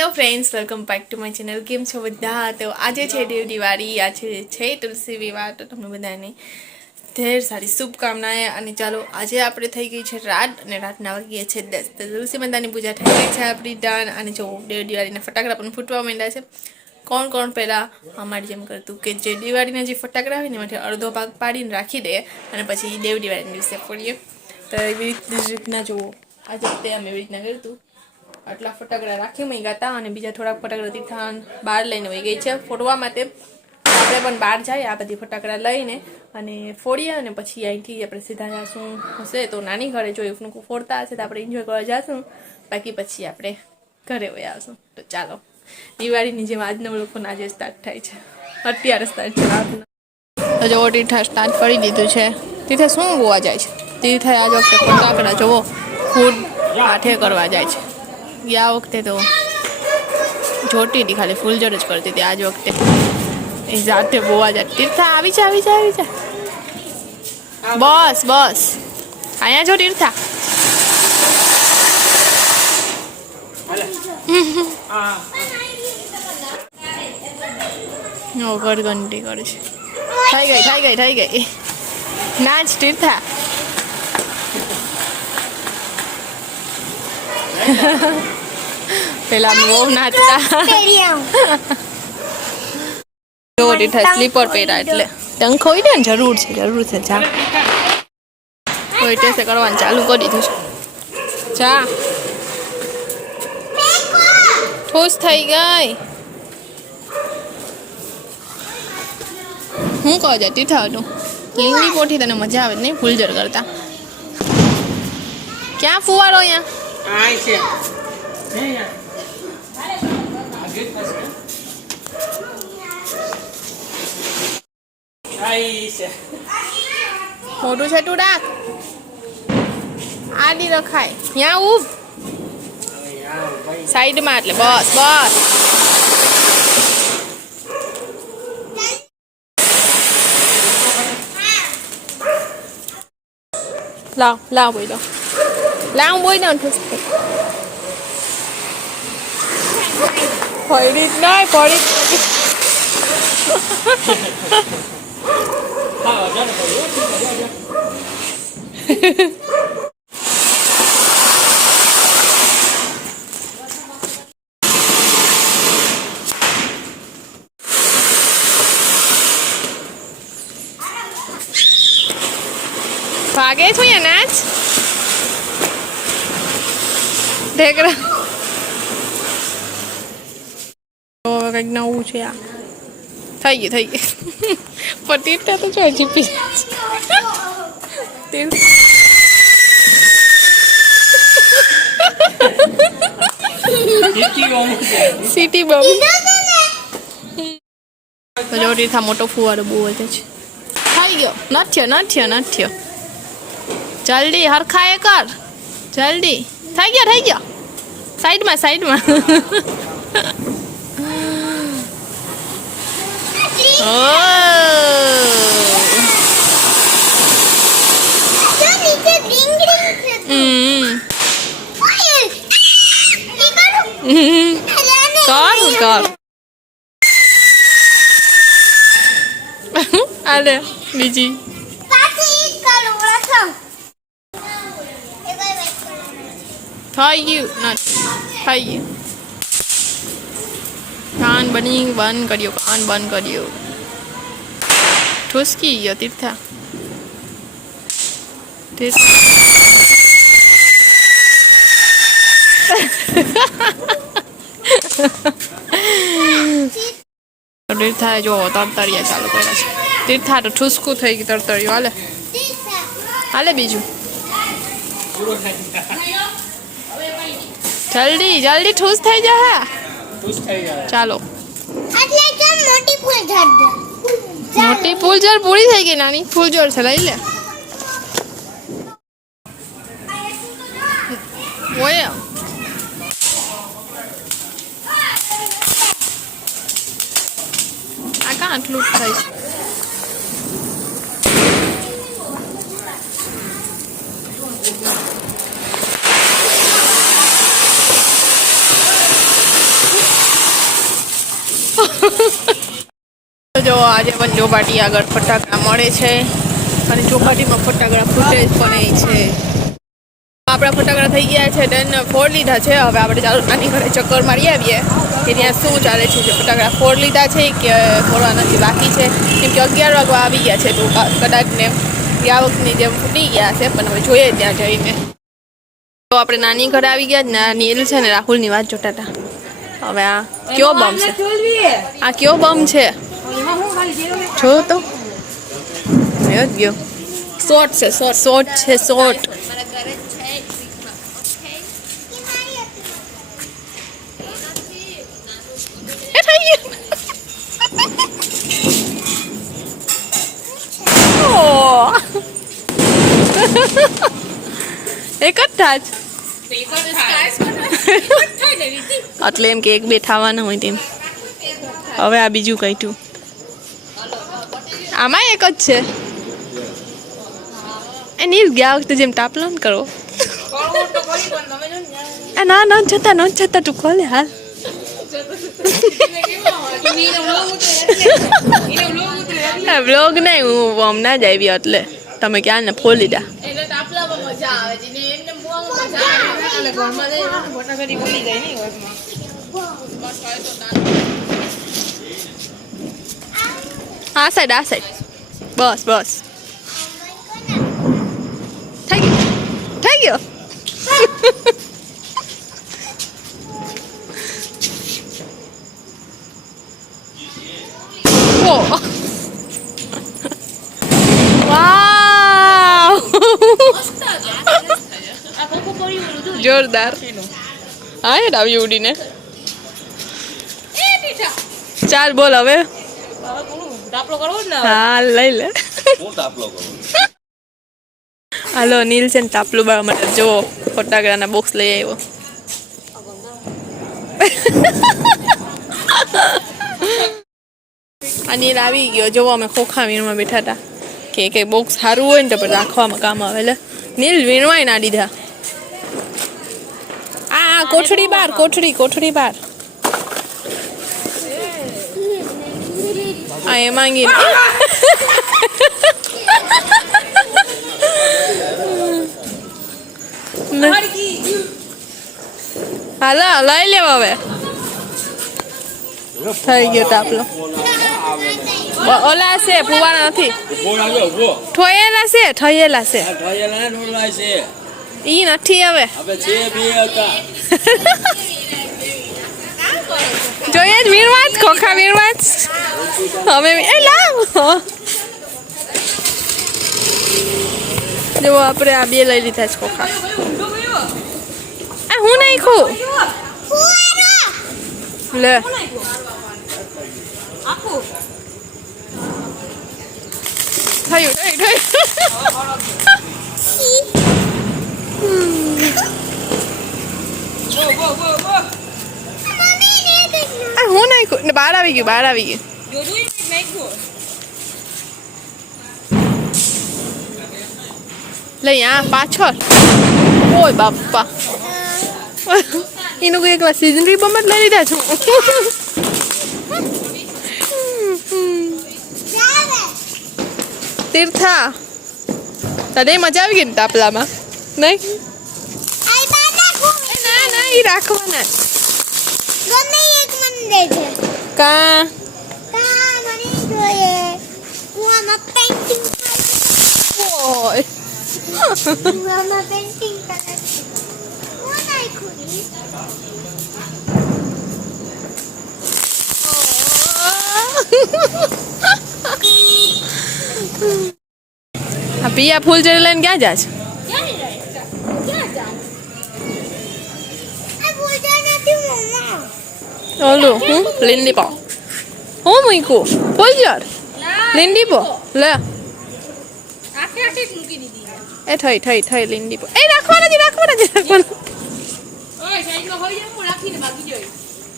Hello friends, welcome back to my channel. કેમ છો બધા? તો આજે છે દેવ દિવાળી, આજે છે તુલસી વિવાહ. તો તમને બધાને ઢેર સારી શુભકામનાએ. અને ચાલો, આજે આપણે થઈ ગઈ છે રાત, અને રાતના વાગીએ છે 10. તો તુલસી માતાની પૂજા થઈ ગઈ છે આપણી ડન. અને જો દેવ દિવાળીના ફટાકડા પણ ફૂટવા માંડ્યા છે. કોણ કોણ પહેલાં અમારી જેમ કરતું કે જે દિવાળીના જે ફટાકડા હોય ને એમાંથી અડધો ભાગ પાડીને રાખી દે અને પછી દેવ દિવાળીના દિવસે ફોડીએ. તો એવી રીતના જુઓ, આજે વખતે અમે એવી રીતના કરતું. આટલા ફટાકડા રાખી મેં ગાતા અને બીજા થોડાક ફટાકડા તીઠાન બહાર લઈને વહી ગઈ છે ફોડવા માટે. આપણે પણ બહાર જાય આ બધી ફટાકડા લઈને અને ફોડીએ. અને પછી અહીંથી આપણે સીધા જઈશું, હશે તો નાની ઘરે જો એવું ફોડતા હશે તો આપણે એન્જોય કરવા જઈશું. બાકી પછી આપણે ઘરે વહી આવશું. તો ચાલો, દિવાળીની જેમ આજના લોકોના આજે સ્ટાર્ટ થાય છે, અત્યારે સ્ટાર્ટ છે રાતના. તો જો તીઠા સ્ટાર્ટ કરી દીધું છે. તીઠે શું હોવા જાય છે? તીઠે આજ વખતે ફટાકડા જોવો ફૂડ હાથે કરવા જાય છે. ગયા વખતે તો જોતી હતી, ખાલી ફૂલઝર જ કરતી હતી. આજ વખતે એ જાતે બોવા જાય. તીર્થા આવી છે, આવી છે, આવી છે. બસ બસ અહીંયા જો તીર્થા. ગડગંટી કરે છે. થઈ ગઈ, થઈ ગઈ, થઈ ગઈ. નાચ તીર્થા. પેલા બહુ નાચતા. સ્લીપર પહેર્યા એટલે ટંક હોય ને, જરૂર છે, જરૂર છે. જા કોઈ ટેસે કરવાનું ચાલુ કરી દીધું છે. જા ઠોસ થઈ ગઈ. હું કહો જાય તીઠા હતું લીંગડી પોઠી, તને મજા આવે નહીં ફૂલઝર કરતા? ક્યાં ફુવારો? અહીંયા મોટું છે તું રાખ, આડી રખાય. ત્યાં ઉભ સાઈડમાં, એટલે બસ બસ. લાવ લાવ બોઈ દો, લાવ બોઈ દો. પડી જ નહીં, પડી ભાગે છું યા નાચ ઢેકડા. કંઈક નવું છે આ. થઈ ગયું, થઈ ગયું. પણ તીર્થા તો જો જીપી સિટી બમ. જો તીર્થા મોટો ફુવારો બહુ વધે છે. થઈ ગયો, નથ્યો નથ્યો નથ્યો. જલ્દી હરખાએ કર, જલ્દી. થઈ ગયો, થઈ ગયો. સાઈડમાં, સાઈડમાં. કર આલે બીજી. થઈ ગયું, થઈ ગયું. કાન બંધ કર્યો, કાન બંધ કર્યો. ઠુસકી ગયો તીર્થા. તીર્થા જો તરતરિયા ચાલુ કર્યા છે. તીર્થા તો ઠુસકું થઈ ગયું તરતરિયું. હાલે હાલે બીજું. જલ્દી જલ્દી ઠૂસ થઈ જા. ચાલો, મોટી ફૂલઝર પૂરી થઈ ગઈ, નાની ફૂલઝર છે, લઈ લે. ઓય આ કાં આટલું થાય છે? જો આજે પણ ચોપાટી આગળ ફટાકડા મળે છે અને ચોપાટીમાં ફટાકડા ફૂટે પણ છે. આપણા ફટાકડા થઈ ગયા છે ડન, ફોડ લીધા છે. હવે આપણે ચાલો નાની ઘરે ચક્કર મારી આવીએ કે ત્યાં શું ચાલે છે. જો ફટાકડા ફોડ લીધા છે કે ફોડવા નથી બાકી છે, કેમ કે 11 વાગવા આવી ગયા છે. તો કદાચ ને આ વખતની જેમ ફૂટી ગયા છે, પણ હવે જોઈએ ત્યાં જઈને. તો આપણે નાની ઘરે આવી ગયા. નીલ છે ને રાહુલની વાત જોતા હતા. હવે આ કયો બમ છે? આ કયો બમ છે? જો તો ગયો. શોર્ટ છે, શોર્ટ છે, શોર્ટ. એક જ થાય એટલે એમ કે એક બે થવાના હોય તેમ. હવે આ બીજું કઈ તું આમાં એક જ છે. એ નીલ ગયા વખતે જેમ ટાપલો ન કરો. ના ન જતા તું ખોલે હાલ. બ્લોગ નહીં, હું હમણાં જ આવી એટલે તમે ક્યાં ને ફોલી લીધા. આ સાઈડ બસ થઈ ગયો. વાવ જોરદાર. હા એ ડાવી ઉડીને ચાલ બોલ હવે. હા લઈ લે. હાલો નીલ છે ને તાપલું બાળવા માટે જો ફટાકડાના બોક્સ લઈ આવ્યો. આ નીલ આવી ગયો. જોવો અમે ખોખા વીણમાં બેઠા હતા કે કઈ બોક્સ સારું હોય ને તો પછી રાખવામાં કામ આવે. એટલે નીલ વીણવાય ના દીધા. આ કોઠડી બાર. આ એ માંગી હાલો લઈ લેવ. હવે થઈ ગયો તાપલો. ઓલા છે ફુવાના નથી, ઠોયેલા છે. ઈ નથી હવે જોઈએ જ વીણવા જ ખોખા વીણવા જ. હવે એ લાવ જો આપણે આ બે લઈ લીધા છે ખોખા. આ હું નાખ્યું લે. થયું હું નાખ્યું ને બહાર આવી ગયું. લઈ આ પાછળ. ઓય બાપા એનું કોઈ એકલા સિઝનરી બમ જ લઈ લીધા છું. તીર્થા તને મજા આવી ગઈ ને તાપલામાં નહીં? ના એ રાખવાના કા પિયા ફૂલ ચડી લઈને ક્યાં જાય છે? ઓલું હું લીંડી પાવ હું મૂક્યું ફૂલ જર લીંડી પો લે. એ થઈ લીંડી પો. એ રાખવાના જ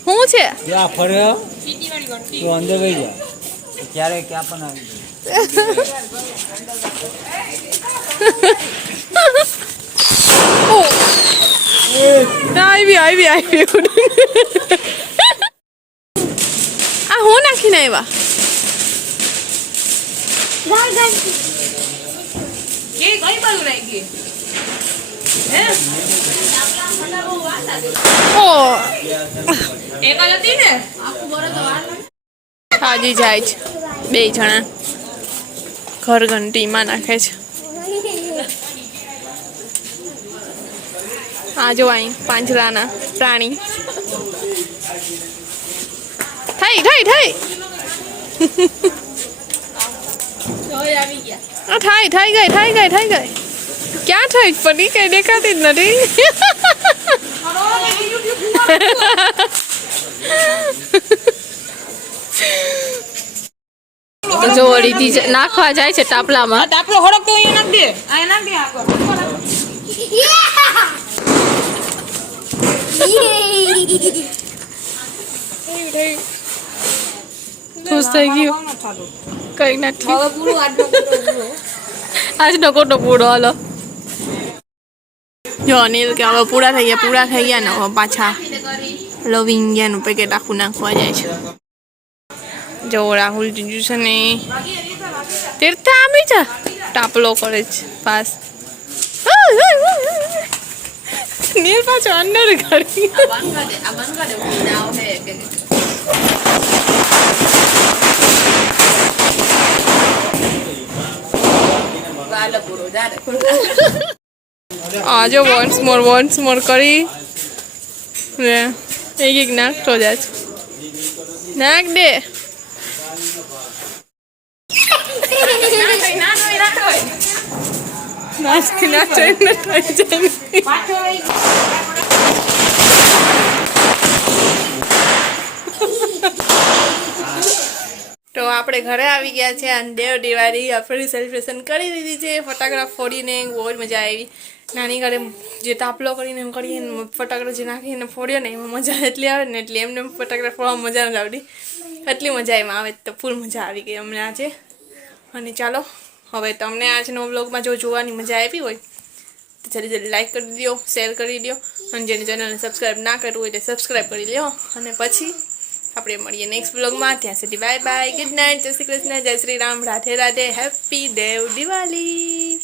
શું છે? અંદર ગઈ જાય ક્યારે ક્યાં પણ આવી. આ હું આવ્યા કઈ બાજુ રહી ગઈ હે ઓ એક જ હતી ને હાજી જાય છે બે જણા ઘર ઘંટીમાં નાખે છે આ જો અહીં પાંજરાના પ્રાણી થઈ થઈ થઈ આવી ગયા થઈ ગઈ ક્યાં થઈ પડી કઈ દેખાતી જ નથી તો જો રીતિ નાખવા જાય છે ટાપલામાં આપણો હડક તો અહીંયા નાખ દે આગળ ખુશ થઈ ગયું કઈ નથી હવે પૂરું આજનો કોટો પૂરો હાલો જો અનિલ કે હવે પૂરા થઈ ગયા ને હવે પાછા લવિંગ નું પેકેટ આખું નાખવા જાય છે જો રાહુલ જીજુ છે ને તીર્થા આવી છે ટાપલો કરે છે પાસ નીલ પાછો અંદર કરી આજે વન્સ મોર કરી ને એક નાખતો જાય છે નાખ દે તો આપણે ઘરે આવી ગયા છે અને દેવ દિવાળી આપણે સેલિબ્રેશન કરી દીધી છે ફટાકડા ફોડીને બહુ જ મજા આવી નાની ઘરે જે તાપલો કરીને એમ કરીએ ને ફટાકડો જે નાખીને ફોડ્યો ને એમાં મજા એટલી આવે ને એટલે એમને ફટાકડા ફોડવામાં મજા નથી આવતી એટલી મજા એમાં આવે તો ફૂલ મજા આવી ગઈ અમને આજે અને ચાલો હવે તમને આજનો વ્લોગમાં જો જોવાની મજા આવી હોય તો જલ્દી લાઈક કરી દો શેર કરી દો અને જેની ચેનલને સબસ્ક્રાઈબ ના કરવું હોય તો સબસ્ક્રાઈબ કરી લો અને પછી આપણે મળીએ નેક્સ્ટ વ્લોગમાં ત્યાં સુધી બાય બાય ગુડ નાઇટ જય શ્રી કૃષ્ણ જય શ્રી રામ રાધે રાધે હેપી દેવ દિવાળી